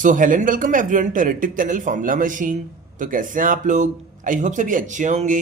So hello and welcome everyone to YouTube channel formula machine. तो कैसे हैं आप लोग? आई होप सभी अच्छे होंगे।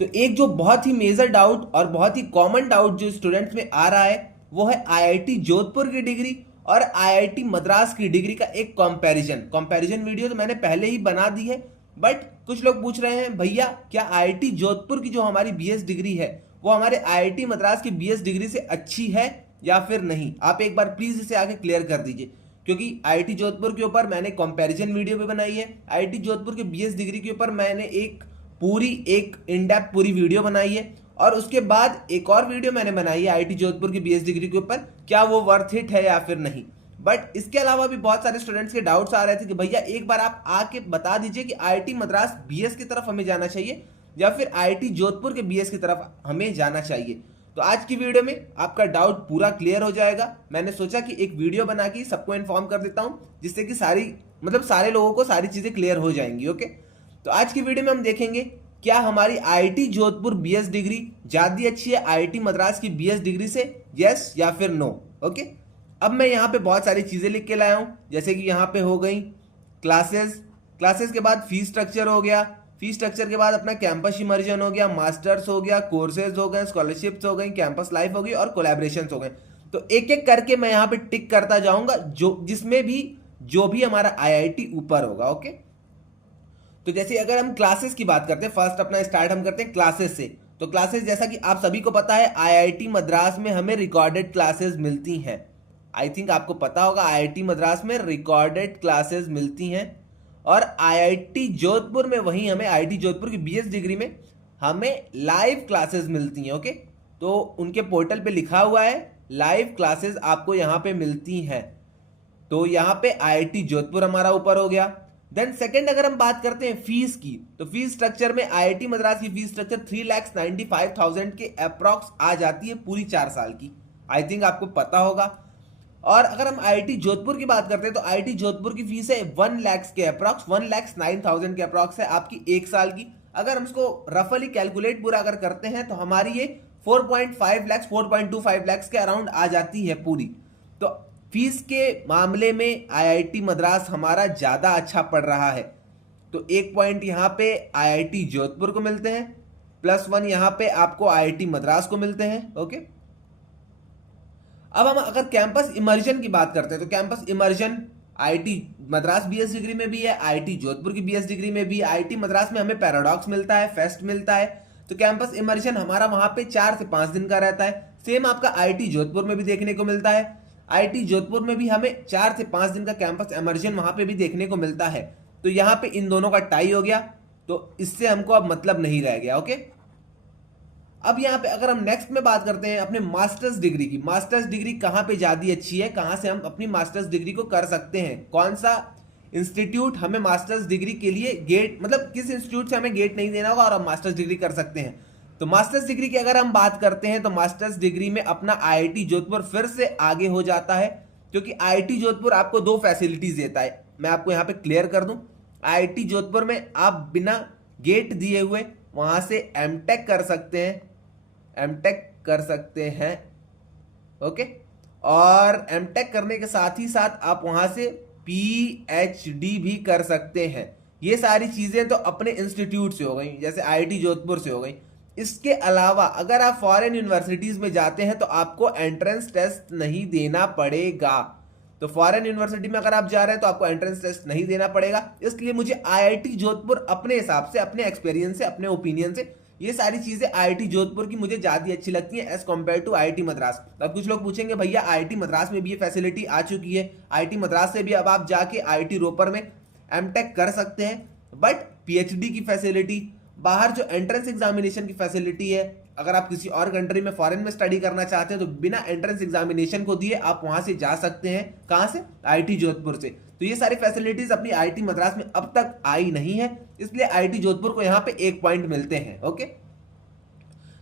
तो एक जो बहुत ही मेजर डाउट और बहुत ही कॉमन डाउट जो स्टूडेंट्स में आ रहा है वो है आईआईटी जोधपुर की डिग्री और आईआईटी मद्रास की डिग्री का एक कंपैरिजन वीडियो तो मैंने पहले ही बना दी है। बट कुछ लोग पूछ रहे हैं भैया क्या आईआईटी जोधपुर की जो हमारी बीएस डिग्री है वो हमारे आईआईटी मद्रास की बीएस डिग्री से अच्छी है या फिर नहीं। आप एक बार प्लीज इसे आके क्लियर कर दीजिए, क्योंकि आईआईटी जोधपुर के ऊपर मैंने कंपैरिजन वीडियो भी बनाई है। आईआईटी जोधपुर के बीएस डिग्री के ऊपर मैंने एक इन डेप्थ पूरी वीडियो बनाई है, और उसके बाद एक और वीडियो मैंने बनाई है आईआईटी जोधपुर की बीएस डिग्री के ऊपर, क्या वो वर्थ इट है या फिर नहीं। बट इसके अलावा भी बहुत सारे स्टूडेंट्स के डाउट्स आ रहे थे कि भैया एक बार आप आके बता दीजिए कि आईआईटी मद्रास बीएस की तरफ हमें जाना चाहिए या फिर आईआईटी जोधपुर के बीएस की तरफ हमें जाना चाहिए। तो आज की वीडियो में आपका डाउट पूरा क्लियर हो जाएगा। मैंने सोचा कि एक वीडियो बना के सबको इन्फॉर्म कर देता हूं, जिससे कि सारे लोगों को सारी चीजें क्लियर हो जाएंगी। ओके, तो आज की वीडियो में हम देखेंगे क्या हमारी आईआईटी जोधपुर बीएस डिग्री ज्यादा अच्छी है आईआईटी मद्रास की बीएस डिग्री से, यस या फिर नो। ओके, अब मैं यहाँ पे बहुत सारी चीजें लिख के लाया हूं, जैसे कि यहाँ पे हो गई क्लासेस के बाद फीस स्ट्रक्चर हो गया, फीस स्ट्रक्चर के बाद अपना कैंपस इमर्जन हो गया, मास्टर्स हो गया, कोर्सेज हो गए, स्कॉलरशिप्स हो गई, कैंपस लाइफ हो गई और कोलैबोरेशंस हो गए। तो एक एक करके मैं यहाँ पे टिक करता जाऊंगा जो भी हमारा आईआईटी ऊपर होगा। ओके, तो जैसे अगर हम क्लासेस की बात करते हैं, फर्स्ट अपना स्टार्ट हम करते हैं क्लासेस से। तो क्लासेस जैसा कि आप सभी को पता है आईआईटी मद्रास में हमें रिकॉर्डेड क्लासेस मिलती हैं। आई थिंक आपको पता होगा आईआईटी मद्रास में रिकॉर्डेड क्लासेस मिलती हैं, और आईआईटी जोधपुर में वहीं हमें आईआईटी जोधपुर की बीएस डिग्री में हमें लाइव क्लासेस मिलती हैं। ओके, तो उनके पोर्टल पे लिखा हुआ है लाइव क्लासेस आपको यहाँ पे मिलती हैं। तो यहाँ पे आईआईटी जोधपुर हमारा ऊपर हो गया। देन सेकंड अगर हम बात करते हैं फीस की, तो फीस स्ट्रक्चर में आईआईटी मद्रास की फीस स्ट्रक्चर 3,95,000 के अप्रॉक्स आ जाती है पूरी 4 साल की। आई थिंक आपको पता होगा। और अगर हम आईआईटी जोधपुर की बात करते हैं तो आईआईटी जोधपुर की फीस है 1 लाख के अप्रॉक्स, 1,09,000 के अप्रॉक्स है आपकी 1 साल की। अगर हम इसको रफली कैलकुलेट पूरा अगर करते हैं तो हमारी ये 4.5 लाख 4.25 लाख के अराउंड आ जाती है पूरी। तो फीस के मामले में आईआईटी मद्रास हमारा ज्यादा अच्छा पड़ रहा है। तो एक पॉइंट यहाँ पे आईआईटी जोधपुर को मिलते हैं, +1 यहाँ पे आपको आईआईटी मद्रास को मिलते हैं। ओके, अब हम अगर कैंपस इमर्जन की बात करते हैं तो campus immersion IIT Madras BS degree में भी है, आईआईटी जोधपुर की बीएस डिग्री में भी। आईआईटी मद्रास में हमें पैराडॉक्स मिलता है, फेस्ट मिलता है। तो कैंपस इमर्जन हमारा वहां पे 4 से 5 दिन का रहता है। सेम आपका आईआईटी जोधपुर में भी देखने को मिलता है। आईआईटी जोधपुर में भी हमें 4 से 5 दिन का कैंपस इमर्जन वहां पे भी देखने को मिलता है। तो यहाँ पे इन दोनों का टाई हो गया, तो इससे हमको अब मतलब नहीं रह गया। ओके, अब यहाँ पे अगर हम नेक्स्ट में बात करते हैं अपने मास्टर्स डिग्री की, मास्टर्स डिग्री कहाँ पे ज्यादा अच्छी है, कहाँ से हम अपनी मास्टर्स डिग्री को कर सकते हैं, कौन सा इंस्टीट्यूट हमें मास्टर्स डिग्री के लिए गेट, मतलब किस इंस्टीट्यूट से हमें गेट नहीं देना होगा और हम मास्टर्स डिग्री कर सकते हैं। तो मास्टर्स डिग्री की अगर हम बात करते हैं तो मास्टर्स डिग्री में अपना आईआईटी जोधपुर फिर से आगे हो जाता है, क्योंकि आईआईटी जोधपुर आपको 2 फैसिलिटीज देता है। मैं आपको यहाँ पे क्लियर कर दूं, आईआईटी जोधपुर में आप बिना गेट दिए हुए वहां से एमटेक कर सकते हैं, ओके, और एमटेक करने के साथ ही साथ आप वहां से पीएचडी भी कर सकते हैं। ये सारी चीजें तो अपने इंस्टीट्यूट से हो गई, जैसे आईआईटी जोधपुर से हो गई। इसके अलावा अगर आप फॉरेन यूनिवर्सिटीज में जाते हैं तो आपको एंट्रेंस टेस्ट नहीं देना पड़ेगा। तो फॉरेन यूनिवर्सिटी में अगर आप जा रहे हैं तो आपको एंट्रेंस टेस्ट नहीं देना पड़ेगा। इसलिए मुझे आईआईटी जोधपुर अपने हिसाब से, अपने एक्सपीरियंस से, अपने ओपिनियन से ये सारी चीजें आईआईटी जोधपुर की मुझे ज्यादा अच्छी लगती है as compare to IIT Madras. अब कुछ लोग पूछेंगे भैया आईआईटी मद्रास में भी ये फैसिलिटी आ चुकी है, आईआईटी मद्रास से भी अब आप जाके आईआईटी रोपर में एमटेक कर सकते हैं, बट पीएचडी की फैसिलिटी, बाहर जो एंट्रेंस एग्जामिनेशन की फैसिलिटी है, अगर आप किसी और कंट्री में फॉरेन में स्टडी करना चाहते हैं तो बिना एंट्रेंस एग्जामिनेशन को दिए आप वहां से जा सकते हैं। कहां से? आईआईटी जोधपुर से। तो ये सारी फैसिलिटीज अपनी आईआईटी मद्रास में अब तक आई नहीं है, इसलिए आईआईटी जोधपुर को यहाँ पे 1 पॉइंट मिलते हैं। ओके,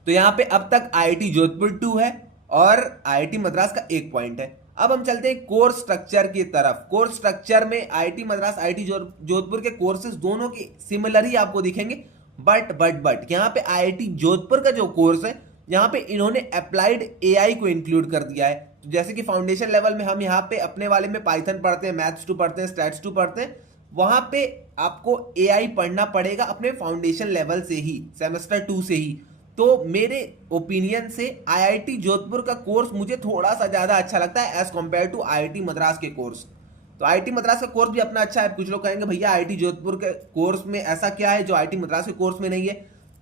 तो यहाँ पे अब तक आईआईटी जोधपुर 2 है और आईआईटी मद्रास का 1 पॉइंट है। अब हम चलते हैं कोर्स स्ट्रक्चर की तरफ। कोर्स स्ट्रक्चर में आईआईटी मद्रास, आईआईटी जोधपुर के कोर्सेज दोनों के सिमिलर ही आपको दिखेंगे, बट यहाँ पे आईआईटी जोधपुर का जो कोर्स है यहाँ पे इन्होंने अप्लाइड एआई को इंक्लूड कर दिया है। तो जैसे कि फाउंडेशन लेवल में हम यहाँ पे अपने वाले में पाइथन पढ़ते हैं, मैथ्स 2 पढ़ते हैं, स्टैट्स 2 पढ़ते हैं, वहां पे आपको एआई पढ़ना पड़ेगा अपने फाउंडेशन लेवल से ही, सेमेस्टर 2 से ही। तो मेरे ओपिनियन से आईआईटी जोधपुर का कोर्स मुझे थोड़ा सा ज्यादा अच्छा लगता है as compare to IIT Madras के कोर्स। तो आईआईटी मद्रास का कोर्स भी अपना अच्छा है। कुछ लोग कहेंगे भैया आईआईटी जोधपुर के कोर्स में ऐसा क्या है जो आईआईटी मद्रास के कोर्स में नहीं है।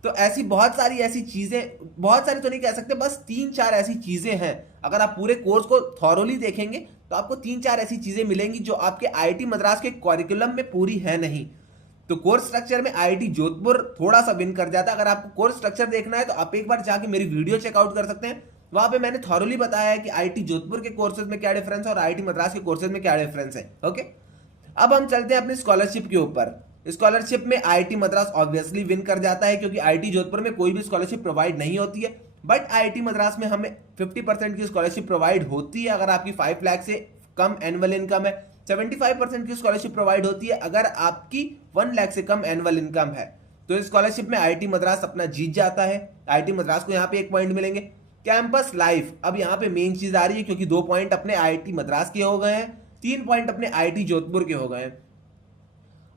तो ऐसी बहुत सारी ऐसी चीजें, बहुत सारी तो नहीं कह सकते, बस 3-4 ऐसी चीजें हैं। अगर आप पूरे कोर्स को थॉरोली देखेंगे तो आपको 3-4 ऐसी चीजें मिलेंगी जो आपके आईआईटी मद्रास के करिकुलम में पूरी है नहीं। तो कोर्स स्ट्रक्चर में आईआईटी जोधपुर थोड़ा सा विन कर जाता है। अगर आपको कोर्स स्ट्रक्चर देखना है तो आप एक बार जाके मेरी वीडियो चेकआउट कर सकते हैं, वहां पे मैंने थॉरोली बताया है कि आईआईटी जोधपुर के कोर्सेज में क्या डिफरेंस है और आईआईटी मद्रास के कोर्सेज में क्या डिफरेंस है। ओके, अब हम चलते हैं अपनी स्कॉलरशिप के ऊपर। स्कॉलरशिप में आईआईटी मद्रास ऑब्वियसली विन कर जाता है क्योंकि आईआईटी जोधपुर में कोई भी स्कॉलरशिप प्रोवाइड नहीं होती है, बट आईआईटी मद्रास में हमें 50% की स्कॉलरशिप प्रोवाइड होती है अगर आपकी 5 लाख से कम एनुअल इनकम है। 75% की स्कॉलरशिप प्रोवाइड होती है अगर आपकी 1 लाख से कम एनुअल इनकम है। तो इस स्कॉलरशिप में आईआईटी मद्रास अपना जीत जाता है। आईआईटी मद्रास को यहाँ पे 1 पॉइंट मिलेंगे। कैंपस लाइफ, अब यहाँ पे मेन चीज आ रही है क्योंकि 2 पॉइंट अपने आईआईटी मद्रास के हो गए हैं, 3 पॉइंट अपने आईआईटी जोधपुर के हो गए हैं।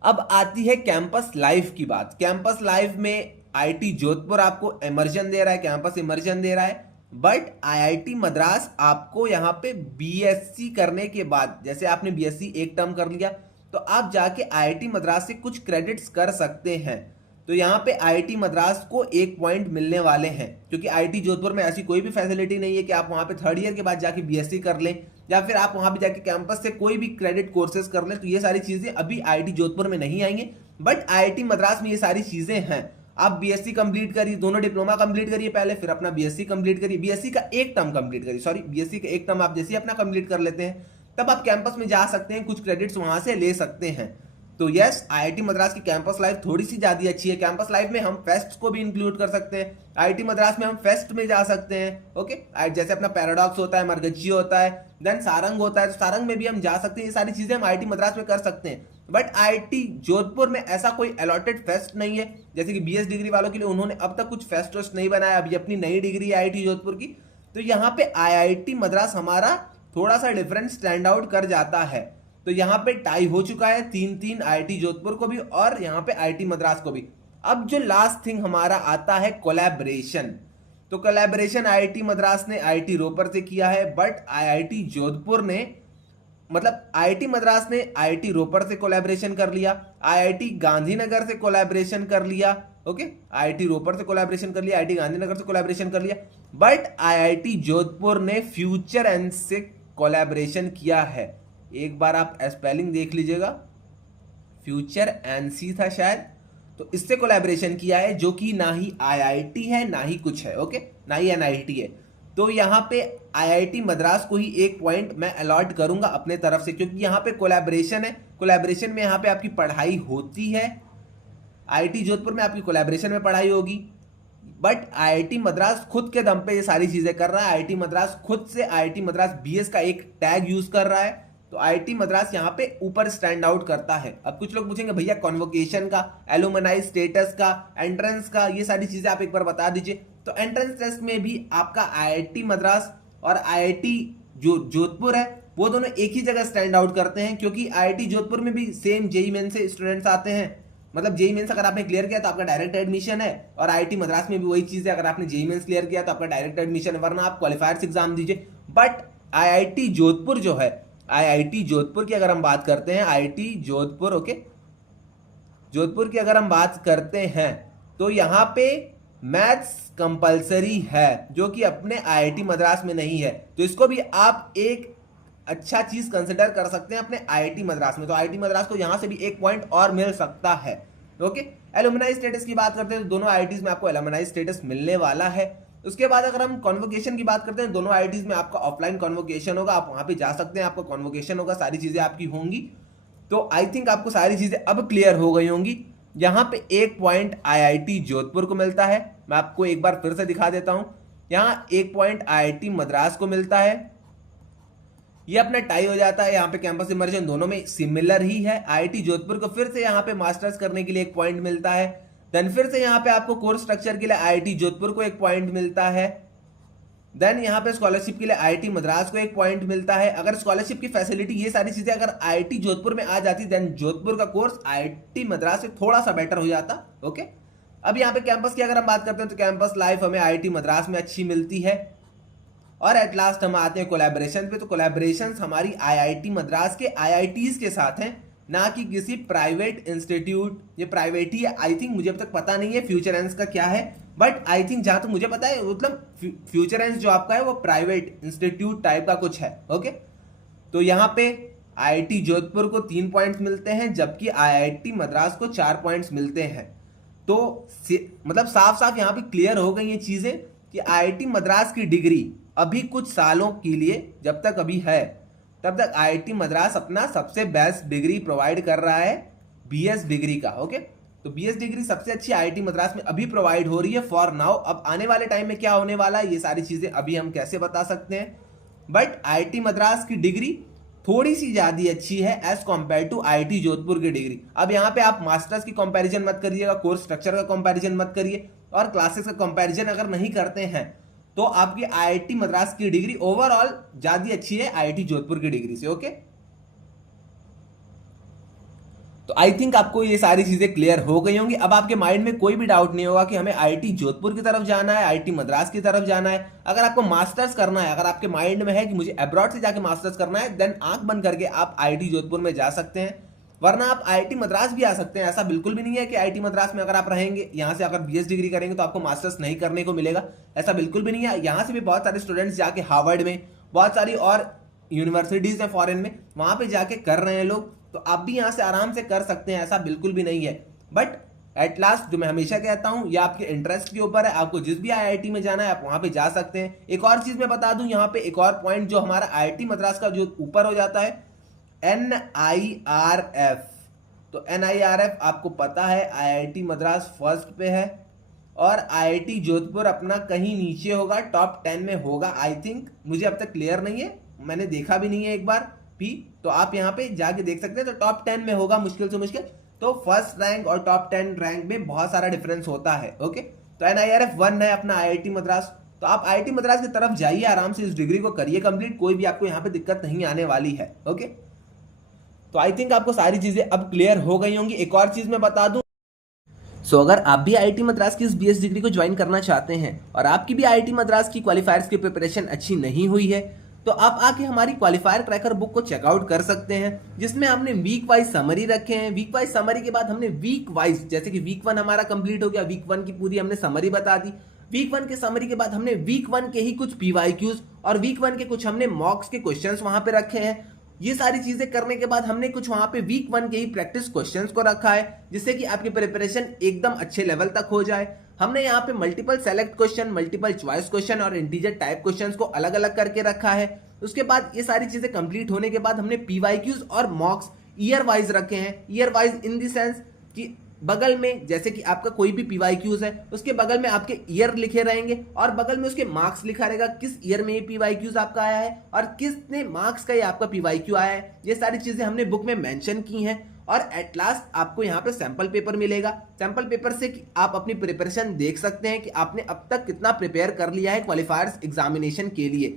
अब आती है कैंपस लाइफ की बात। कैंपस लाइफ में आईआईटी जोधपुर आपको इमर्जन दे रहा है, कैंपस इमर्जन दे रहा है, बट आईआईटी मद्रास आपको यहाँ पे बीएससी करने के बाद, जैसे आपने बीएससी एक टर्म कर लिया तो आप जाके आईआईटी मद्रास से कुछ क्रेडिट्स कर सकते हैं। तो यहाँ पे आईआईटी मद्रास को 1 पॉइंट मिलने वाले हैं क्योंकि आईआईटी जोधपुर में ऐसी कोई भी फैसिलिटी नहीं है कि आप वहां पे 3rd ईयर के बाद जाके बीएससी कर लें या फिर आप वहां पे जाके कैंपस से कोई भी क्रेडिट कोर्सेज कर लें। तो ये सारी चीजें अभी आईआईटी जोधपुर में नहीं आएंगे, बट आईआईटी मद्रास में ये सारी चीजें हैं। आप बीएससी कंप्लीट करिए, दोनों डिप्लोमा कंप्लीट करिए पहले, फिर अपना बीएससी कंप्लीट करिए, बीएससी का 1 टर्म कंप्लीट करिए, सॉरी बीएससी का 1 टर्म आप जैसे अपना कंप्लीट कर लेते हैं तब आप कैंपस में जा सकते हैं, कुछ क्रेडिट्स वहां से ले सकते हैं। तो यस, आईआईटी मद्रास की कैंपस लाइफ थोड़ी सी ज्यादा अच्छी है। कैंपस लाइफ में हम फेस्ट को भी इंक्लूड कर सकते हैं, आईआईटी मद्रास में हम फेस्ट में जा सकते हैं। ओके, जैसे अपना पैराडॉक्स होता है, मरगज्जी होता है, देन सारंग होता है, तो सारंग में भी हम जा सकते हैं। ये सारी चीजें हम आईआईटी मद्रास में कर सकते हैं, बट आईआईटी जोधपुर में ऐसा कोई अलॉटेड फेस्ट नहीं है। जैसे कि बीएस डिग्री वालों के लिए उन्होंने अब तक कुछ फेस्ट वेस्ट नहीं बनाया, अभी अपनी नई डिग्री है आईआईटी जोधपुर की। तो यहाँ पे आईआईटी मद्रास हमारा थोड़ा सा डिफरेंट स्टैंड आउट कर जाता है। तो यहाँ पे टाई हो चुका है 3-3 आईआईटी जोधपुर को भी और यहाँ पे आईआईटी मद्रास को भी। अब जो लास्ट थिंग हमारा आता है कोलैबोरेशन। तो कोलैबोरेशन आईआईटी मद्रास ने आईआईटी रोपर से किया है, बट आईआईटी जोधपुर ने, मतलब आईआईटी मद्रास ने आईआईटी रोपर से कोलैबोरेशन कर लिया, आईआईटी गांधीनगर से कोलैबोरेशन कर लिया। ओके, आईआईटी रोपर से कोलैबोरेशन कर लिया, आईआईटी गांधीनगर से कोलैबोरेशन कर लिया, बट आईआईटी जोधपुर ने फ्यूचर एंड से कोलैबोरेशन किया है। एक बार आप स्पेलिंग देख लीजिएगा, फ्यूचर एनसी था शायद, तो इससे कोलैबोरेशन किया है जो कि ना ही आईआईटी है ना ही कुछ है। ओके, ना ही एनआईटी है। तो यहाँ पे आईआईटी मद्रास को ही 1 पॉइंट मैं अलॉट करूंगा अपने तरफ से क्योंकि यहाँ पे कोलैबोरेशन है। कोलैबोरेशन में यहाँ पे आपकी पढ़ाई होती है, आईआईटी जोधपुर में आपकी कोलैबोरेशन में पढ़ाई होगी, बट आईआईटी मद्रास खुद के दम पे ये सारी चीजें कर रहा है। आईआईटी मद्रास खुद से आईआईटी मद्रास बीएस का एक टैग यूज कर रहा है, तो आईआईटी मद्रास यहाँ पे ऊपर स्टैंड आउट करता है। अब कुछ लोग पूछेंगे भैया कॉन्वोकेशन का, एलुमनाई स्टेटस का, एंट्रेंस का, ये सारी चीजें आप एक बार बता दीजिए। तो एंट्रेंस टेस्ट में भी आपका आईआईटी मद्रास और आईआईटी जो जोधपुर है वो दोनों एक ही जगह स्टैंड आउट करते हैं क्योंकि आईआईटी जोधपुर में भी सेम जेईई मेन से स्टूडेंट्स आते हैं। मतलब जेईई मेंस अगर आपने क्लियर किया तो आपका डायरेक्ट एडमिशन है, और आईआईटी मद्रास में भी वही चीज है, अगर आपने जेईई मेंस क्लियर किया तो आपका डायरेक्ट एडमिशन है, वरना आप क्वालिफायर्स एग्जाम दीजिए। बट आईआईटी जोधपुर जो है, आईआईटी जोधपुर की अगर हम बात करते हैं, आईआईटी जोधपुर, ओके, जोधपुर की अगर हम बात करते हैं तो यहाँ पे मैथ्स कंपलसरी है जो कि अपने आईआईटी मद्रास में नहीं है। तो इसको भी आप एक अच्छा चीज कंसिडर कर सकते हैं अपने आईआईटी मद्रास में। तो आईआईटी मद्रास को यहां से भी 1 पॉइंट और मिल सकता है। ओके, एलुमनाई स्टेटस की बात करते हैं तो दोनों आईआईटीज में आपको एलुमनाई स्टेटस मिलने वाला है। उसके बाद अगर हम कॉन्वोकेशन की बात करते हैं, दोनों आईआईटीज में आपका ऑफलाइन कॉन्वोकेशन होगा, आप वहां पे जा सकते हैं, आपका कॉन्वोकेशन होगा, सारी चीजें आपकी होंगी। तो आई थिंक आपको सारी चीजें अब क्लियर हो गई होंगी। यहाँ पे 1 पॉइंट आईआईटी जोधपुर को मिलता है, मैं आपको एक बार फिर से दिखा देता हूं। यहाँ 1 पॉइंट आईआईटी मद्रास को मिलता है, ये अपना टाई हो जाता है। यहाँ पे कैंपस इमर्जन दोनों में सिमिलर ही है। आईआईटी जोधपुर को फिर से यहाँ पे मास्टर्स करने के लिए 1 पॉइंट मिलता है। देन फिर से यहाँ पे आपको कोर्स स्ट्रक्चर के लिए आईआईटी जोधपुर को 1 पॉइंट मिलता है। देन यहाँ पे स्कॉलरशिप के लिए आईआईटी मद्रास को 1 पॉइंट मिलता है। अगर स्कॉलरशिप की फैसिलिटी ये सारी चीजें अगर आईआईटी जोधपुर में आ जाती देन जोधपुर का कोर्स आईआईटी मद्रास से थोड़ा सा बेटर हो जाता। ओके, अब यहाँ पे कैंपस की अगर हम बात करते हैं तो कैंपस लाइफ हमें आईआईटी मद्रास में अच्छी मिलती है। और एट लास्ट हम आते हैं कोलैबोरेशन पे। तो कोलैबोरेशन हमारी आईआईटी मद्रास के आईआईटीज के साथ हैं, ना कि किसी प्राइवेट इंस्टीट्यूट। ये प्राइवेट ही है आई थिंक, मुझे अब तक पता नहीं है फ्यूचर एंस का क्या है, बट आई थिंक जहां तक मुझे पता है मतलब फ्यूचर एंस जो आपका है वो प्राइवेट इंस्टीट्यूट टाइप का कुछ है। ओके, तो यहाँ पे आईआईटी जोधपुर को 3 पॉइंट्स मिलते हैं जबकि आईआईटी मद्रास को 4 पॉइंट्स मिलते हैं। तो मतलब साफ साफ यहाँ पे क्लियर हो गई ये चीजें कि आईआईटी मद्रास की डिग्री अभी कुछ सालों के लिए जब तक अभी है तब तक आईआईटी मद्रास अपना सबसे बेस्ट डिग्री प्रोवाइड कर रहा है, बीएस डिग्री का। ओके, तो बीएस डिग्री सबसे अच्छी आईआईटी मद्रास में अभी प्रोवाइड हो रही है फॉर नाउ। अब आने वाले टाइम में क्या होने वाला है ये सारी चीजें अभी हम कैसे बता सकते हैं, बट आईआईटी मद्रास की डिग्री थोड़ी सी ज्यादा अच्छी है as compare to IIT Jodhpur की डिग्री। अब यहाँ पे आप मास्टर्स की कंपैरिजन मत करिएगा, कोर्स स्ट्रक्चर का कंपैरिजन मत करिए और क्लासेस का कंपैरिजन अगर नहीं करते हैं तो आपकी आईआईटी मद्रास की डिग्री ओवरऑल ज्यादा अच्छी है आईआईटी जोधपुर की डिग्री से। ओके, तो आई थिंक आपको ये सारी चीजें क्लियर हो गई होंगी। अब आपके माइंड में कोई भी डाउट नहीं होगा कि हमें आईआईटी जोधपुर की तरफ जाना है, आईआईटी मद्रास की तरफ जाना है। अगर आपको मास्टर्स करना है, अगर आपके माइंड में है कि मुझे अब्रॉड से जाके मास्टर्स करना है, देन आंख बंद करके आप आईआईटी जोधपुर में जा सकते हैं, वरना आप आईआईटी मद्रास भी आ सकते हैं। ऐसा बिल्कुल भी नहीं है कि आईआईटी मद्रास में अगर आप रहेंगे, यहाँ से अगर बीएस डिग्री करेंगे तो आपको मास्टर्स नहीं करने को मिलेगा, ऐसा बिल्कुल भी नहीं है। यहाँ से भी बहुत सारे स्टूडेंट्स जाके हार्वर्ड में, बहुत सारी और यूनिवर्सिटीज है फॉरेन में, वहां पे जाके कर रहे हैं लोग, तो आप भी यहाँ से आराम से कर सकते हैं, ऐसा बिल्कुल भी नहीं है। बट एट लास्ट जो मैं हमेशा कहता हूं, ये आपके इंटरेस्ट के ऊपर है, आपको जिस भी आईआईटी में जाना है आप वहां पे जा सकते हैं। एक और चीज मैं बता दूं यहाँ पे, एक और पॉइंट जो हमारा आईआईटी मद्रास का जो ऊपर हो जाता है NIRF। तो NIRF आपको पता है आईआईटी मद्रास फर्स्ट पे है और आईआईटी जोधपुर अपना कहीं नीचे होगा, टॉप 10 में होगा आई थिंक, मुझे अब तक क्लियर नहीं है, मैंने देखा भी नहीं है एक बार भी, तो आप यहाँ पे जाके देख सकते हैं, तो टॉप 10 में होगा मुश्किल से मुश्किल। तो फर्स्ट रैंक और टॉप 10 रैंक में बहुत सारा डिफरेंस होता है। ओके, तो NIRF 1 है अपना आईआईटी मद्रास, तो आप आईआईटी मद्रास की तरफ जाइए, आराम से इस डिग्री को करिए कंप्लीट, कोई भी आपको यहाँ पे दिक्कत नहीं आने वाली है। ओके, तो आई थिंक आपको सारी चीजें अब क्लियर हो गई होंगी। एक और चीज मैं बता दूं, अगर आप भी आईआईटी मद्रास की इस बीएस डिग्री को ज्वाइन करना चाहते हैं और आपकी भी आईआईटी मद्रास की क्वालिफायर्स की प्रिपरेशन अच्छी नहीं हुई है, तो आप आके हमारी क्वालिफायर ट्रैकर बुक को चेकआउट कर सकते हैं, जिसमें हमने वीक वाइज समरी रखे हैं। वीक वाइज समरी के बाद हमने वीक वाइज, जैसे कि वीक 1 हमारा कंप्लीट हो गया, वीक 1 की पूरी हमने समरी बता दी। वीक 1 के समरी के बाद हमने वीक 1 के ही कुछ पीवाईक्यूज और वीक 1 के कुछ हमने मॉक्स के क्वेश्चंस वहां पे रखे हैं। ये सारी चीजें करने के बाद हमने कुछ वहां पे वीक 1 के ही प्रैक्टिस क्वेश्चंस को रखा है, जिससे कि आपकी प्रिपरेशन एकदम अच्छे लेवल तक हो जाए। हमने यहाँ पे multiple select question, multiple choice question और इंटीजर टाइप क्वेश्चंस को अलग अलग करके रखा है। उसके बाद ये सारी चीजें कंप्लीट होने के बाद हमने पीवाईक्यूज और मॉक्स ईयर वाइज रखे हैं। Year wise in the sense कि बगल में जैसे कि आपका कोई भी पीवाईक्यूज है, उसके बगल में आपके ईयर लिखे रहेंगे और बगल में उसके मार्क्स लिखा रहेगा, किस ईयर में ये पीवाईक्यूज आपका आया है और किसने मार्क्स का ये आपका पीवाईक्यू आया है। ये सारी चीजें हमने बुक में मेंशन की हैं। और एट लास्ट आपको यहाँ पे सैंपल पेपर मिलेगा। सैंपल पेपर से आप अपनी प्रिपरेशन देख सकते हैं कि आपने अब तक कितना प्रिपेयर कर लिया है क्वालिफायर्स एग्जामिनेशन के लिए।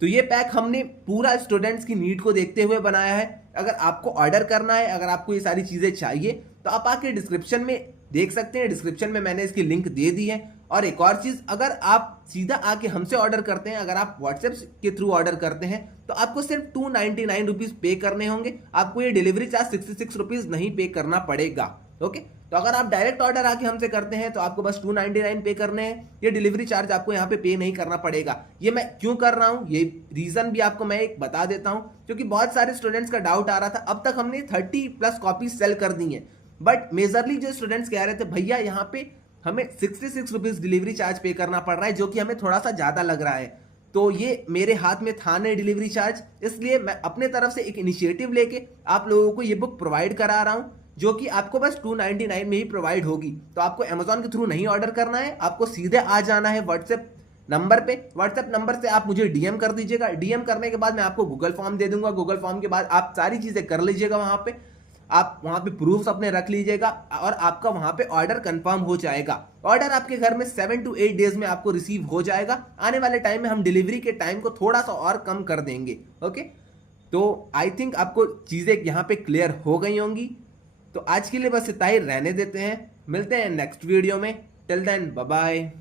तो ये पैक हमने पूरा स्टूडेंट्स की नीड को देखते हुए बनाया है। अगर आपको ऑर्डर करना है, अगर आपको ये सारी चीजें चाहिए, तो आप आके डिस्क्रिप्शन में देख सकते हैं, डिस्क्रिप्शन में मैंने इसकी लिंक दे दी है। और एक और चीज, अगर आप सीधा आके हमसे ऑर्डर करते हैं, अगर आप व्हाट्सएप के थ्रू ऑर्डर करते हैं, तो आपको सिर्फ 299 रुपीज पे करने होंगे। आपको ये डिलीवरी चार्ज 66 रुपीज नहीं पे करना पड़ेगा। ओके, तो अगर आप डायरेक्ट ऑर्डर आके हमसे करते हैं तो आपको बस 299 पे करने हैं। ये डिलीवरी चार्ज आपको यहाँ पे नहीं करना पड़ेगा। ये मैं क्यों कर रहा हूँ, ये रीजन भी आपको मैं एक बता देता हूँ, क्योंकि बहुत सारे स्टूडेंट्स का डाउट आ रहा था। अब तक हमने 30+ कॉपी सेल कर दी है, बट मेजरली जो स्टूडेंट्स कह रहे थे भैया यहाँ पे हमें 66 रुपीज डिलीवरी चार्ज पे करना पड़ रहा है, जो कि हमें थोड़ा सा ज्यादा लग रहा है। तो ये मेरे हाथ में था नहीं डिलीवरी चार्ज, इसलिए मैं अपने तरफ से एक इनिशिएटिव लेके आप लोगों को ये बुक प्रोवाइड करा रहा हूँ, जो कि आपको बस 299 में ही प्रोवाइड होगी। तो आपको अमेजॉन के थ्रू नहीं ऑर्डर करना है, आपको सीधे आ जाना है व्हाट्सएप नंबर पे। व्हाट्सएप नंबर से आप मुझे डीएम कर दीजिएगा। डीएम करने के बाद मैं आपको गूगल फॉर्म दे दूंगा। गूगल फॉर्म के बाद आप सारी चीजें कर लीजिएगा वहां पे। आप वहाँ पे प्रूफ्स अपने रख लीजिएगा और आपका वहाँ पे ऑर्डर कंफर्म हो जाएगा। ऑर्डर आपके घर में 7 to 8 डेज में आपको रिसीव हो जाएगा। आने वाले टाइम में हम डिलीवरी के टाइम को थोड़ा सा और कम कर देंगे। ओके, तो आई थिंक आपको चीज़ें यहाँ पे क्लियर हो गई होंगी। तो आज के लिए बस इतना ही रहने देते हैं, मिलते हैं नेक्स्ट वीडियो में। Till then bye bye.